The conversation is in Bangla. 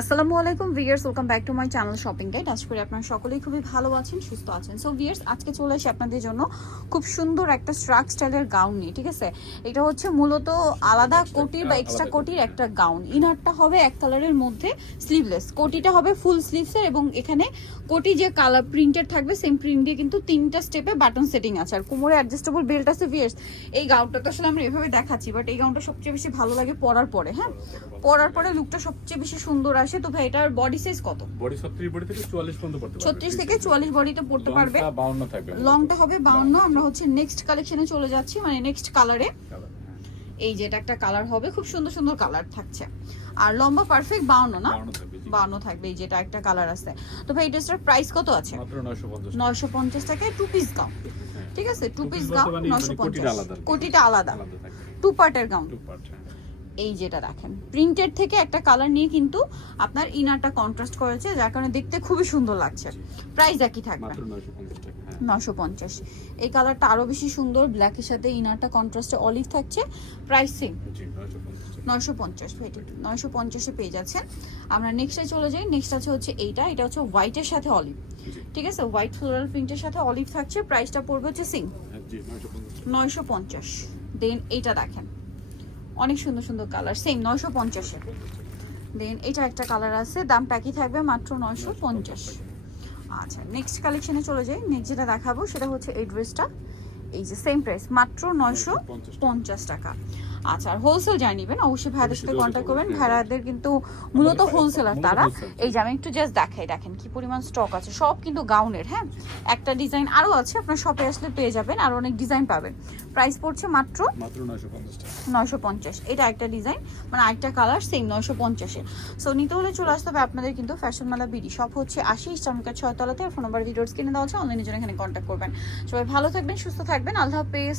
আসসালামু আলাইকুম viewers welcome back to my channel shopping guide. আজ করি আপনারা সকলেই খুবই ভালো আছেন সুস্থ আছেন। সো ভিয়ার্স আজকে চলে এসে আপনাদের জন্য খুব সুন্দর একটা স্ট্রাক স্টাইলের গাউন নিয়ে ঠিক আছে? এটা হচ্ছে মূলত আলাদা কোটির বা এক্সট্রা কোটির একটা গাউন। ইনারটা হবে এক কালারের মধ্যে স্লিভলেস কোটিটা হবে ফুল স্লিভসের এবং এখানে কোটি যে কালার প্রিন্টেড থাকবে সেম প্রিন্ট দিয়ে কিন্তু তিনটা স্টেপে বাটন সেটিং আছে। আর কোমরে অ্যাডজাস্টেবল বেল্ট আছে ভিয়ার্স এই গাউনটা তো আসলে আমরা এভাবে দেখাচ্ছি বাট এই গাউনটা সবচেয়ে বেশি ভালো লাগে পরার পরে হ্যাঁ? পরার পরে লুকটা সবচেয়ে বেশি সুন্দর আসে। তো ভাই এটার বডি সাইজ কত? বডি 36 বডি থেকে 44 পর্যন্ত পড়তে পারবে। ছত্রিশ থেকে চুয়াল্লিশ বডিতে পড়তে পারবে। লংটা 52 থাকবে। লংটা হবে বাউন্ন আমরা হচ্ছে নেক্সট কালেকশনে চলে যাচ্ছি মানে নেক্সট কালারে হ্যাঁ। এই যে এটা একটা কালার হবে খুব সুন্দর সুন্দর কালার থাকছে। আর লম্বা পারফেক্ট বাউন্ন না? 52 থাকবে এই যেটা একটা কালার আছে। তো ভাই এটার প্রাইস কত আছে? মাত্র 950 নয়শো পঞ্চাশ টাকায় টু পিস গাউন। ঠিক আছে? টু পিস গাউন বলতে মানে- নয়শো মানে কোটিটা পঞ্চাশ আলাদা কোটিটা আলাদা। আলাদা টু পার্টের গাউন টু পার্ট এই যেটা দেখেন। প্রিন্টেড থেকে একটা কালার নিয়ে কিন্তু আপনার ইনারটা কন্ট্রাস্ট করেছে যার কারণে দেখতে খুবই সুন্দর লাগছে। প্রাইস একই থাকবে। মাত্র 950 টাকা হ্যাঁ। নশো পঞ্চাশ। এই কালারটা আরও বেশি সুন্দর ব্ল্যাকের সাথে ইনারটা কন্ট্রাস্টে অলিভ থাকছে। প্রাইস সেম জি 950 টাকা। নয়শো পঞ্চাশ নয়শো পঞ্চাশে পেয়ে যাচ্ছেন। আমরা নেক্সটে চলে যাই। নেক্সট আছে হচ্ছে এইটা এটা হচ্ছে হোয়াইটের সাথে অলিভ ঠিক আছে? হোয়াইট ফ্লোরাল প্রিন্টের সাথে অলিভ থাকছে। প্রাইসটা পড়বে হচ্ছে সিং হ্যাঁ, জি 950 নয়শো পঞ্চাশ। দেন এইটা দেখেন। অনেক সুন্দর সুন্দর কালার সেম নয়শো পঞ্চাশে। দেন এটা একটা কালার আছে দামটা কি থাকবে মাত্র নয়শো পঞ্চাশ। আচ্ছা নেক্সট কালেকশনে চলে যাই। নেক্সট যেটা দেখাবো সেটা হচ্ছে এই ড্রেসটা এই যে সেম প্রাইস মাত্র নয়শো পঞ্চাশ টাকা। আচ্ছা আর হোলসেল যাই নিবেন অবশ্যই ভাইদের সাথে কন্ট্যাক্ট করবেন। ভাইদের কিন্তু মূলত হোলসেলার তারা এই যে আমি একটু জাস্ট দেখাই দেখেন কি পরিমাণ স্টক আছে। সব কিন্তু গাউনের হ্যাঁ? একটা ডিজাইন আরও আছে আপনার শপে আসলে পেয়ে যাবেন আর অনেক ডিজাইন পাবেন। প্রাইস পড়ছে মাত্র মাত্র 950 টাকা। নয়শো পঞ্চাশ। এটা একটা ডিজাইন মানে আরেকটা কালার সেম নয়শো পঞ্চাশে সো নিতে হলে চলে আসতে হবে আপনাদের কিন্তু ফ্যাশন মালা বিডি। সব হচ্ছে আশি ইস্টার্মিকার ছয়তলাতে। ফোন নাম্বার ভিডিওর স্ক্রিনে দেওয়া আছে। অনলাইনের জন্য এখানে কন্ট্যাক্ট করবেন। সবাই ভালো থাকবেন সুস্থ থাকবেন। আল্লাহ হাফেজ।